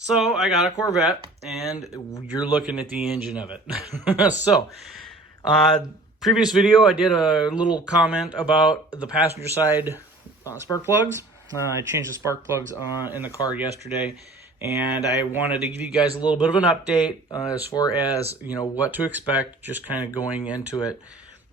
So I got a Corvette, and you're looking at the engine of it. So, previous video, I did a little comment about the passenger side spark plugs. I changed the spark plugs in the car yesterday, and I wanted to give you guys a little bit of an update as far as, what to expect, just kind of going into it.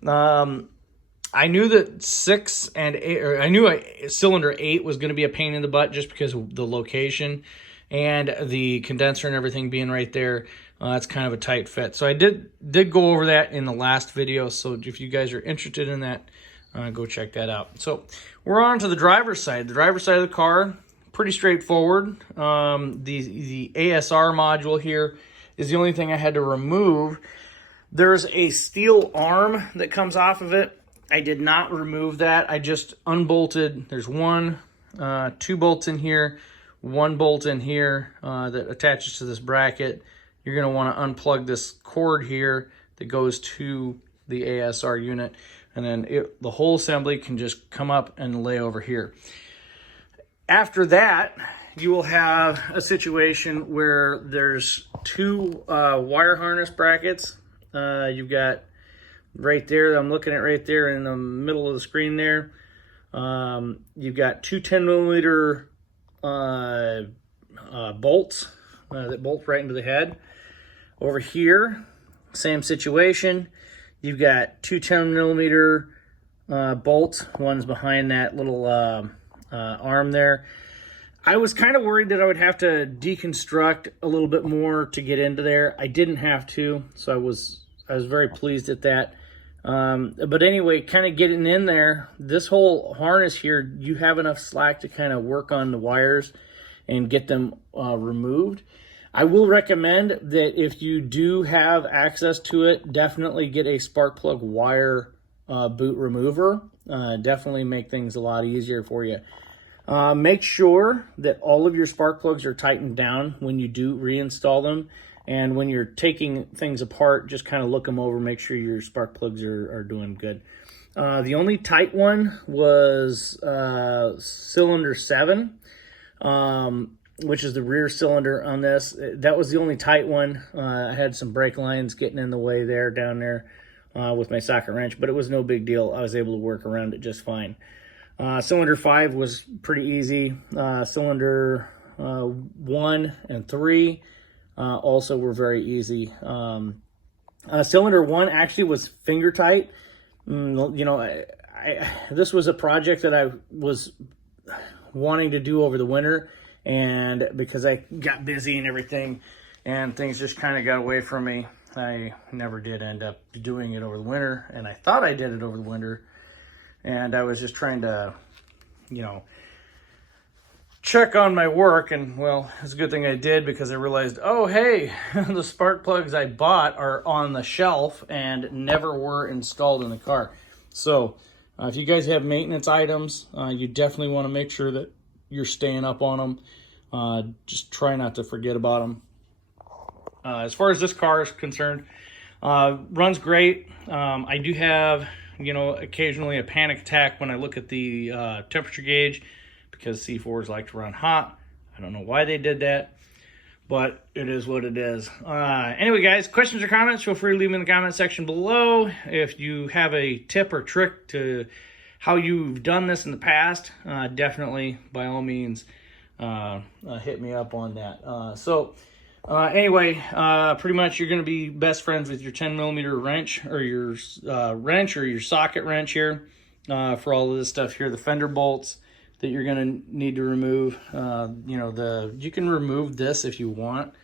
I knew that 6 and 8, or I knew cylinder 8 was going to be a pain in the butt just because of the location and the condenser and everything being right there. It's kind of a tight fit. So I did go over that in the last video. So if you guys are interested in that, go check that out. So we're on to the driver's side. The driver's side of the car, pretty straightforward. The ASR module here is the only thing I had to remove. There's a steel arm that comes off of it. I did not remove that. I just unbolted. There's 2 bolts in here, 1 bolt in here that attaches to this bracket. You're going to want to unplug this cord here that goes to the ASR unit, and then the whole assembly can just come up and lay over here. After that, you will have a situation where there's 2 wire harness brackets. You've got right there, I'm looking at right there in the middle of the screen there. You've got 2 10mm bolts that bolt right into the head. Over here, same situation. You've got 2 10mm bolts. One's behind that little arm there. I was kind of worried that I would have to deconstruct a little bit more to get into there. I didn't have to, so I was very pleased at that. But anyway, kind of getting in there, this whole harness here, you have enough slack to kind of work on the wires and get them removed. I will recommend that if you do have access to it, definitely get a spark plug wire boot remover. Definitely make things a lot easier for you. Make sure that all of your spark plugs are tightened down when you do reinstall them. And when you're taking things apart, just kind of look them over, make sure your spark plugs are doing good. The only tight one was cylinder 7, which is the rear cylinder on this. That was the only tight one. I had some brake lines getting in the way there, down there with my socket wrench, but it was no big deal. I was able to work around it just fine. Cylinder 5 was pretty easy. Cylinder 1 and 3 also were very easy. Cylinder 1 actually was finger tight. This was a project that I was wanting to do over the winter, and because I got busy and everything, and things just kind of got away from me, I never did end up doing it over the winter, and I thought I did it over the winter, and I was just trying to, check on my work, and well, it's a good thing I did, because I realized, oh hey, the spark plugs I bought are on the shelf and never were installed in the car. So if you guys have maintenance items, you definitely want to make sure that you're staying up on them. Just try not to forget about them. As far as this car is concerned, runs great. I do have, occasionally a panic attack when I look at the temperature gauge, because C4s like to run hot. I don't know why they did that, but it is what it is. Anyway, guys, questions or comments, feel free to leave them in the comment section below. If you have a tip or trick to how you've done this in the past, definitely, by all means, hit me up on that. Anyway, pretty much you're going to be best friends with your 10mm wrench, or your socket wrench here, for all of this stuff here. The fender bolts that you're going to need to remove. You can remove this if you want.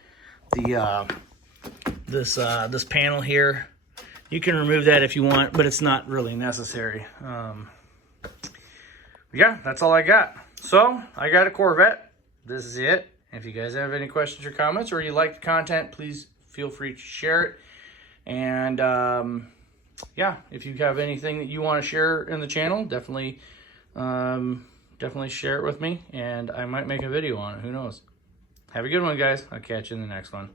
This panel here, you can remove that if you want, but it's not really necessary. Yeah, that's all I got. So I got a Corvette. This is it. If you guys have any questions or comments, or you like the content, please feel free to share it. And yeah, if you have anything that you want to share in the channel, definitely share it with me, and I might make a video on it. Who knows? Have a good one, guys. I'll catch you in the next one.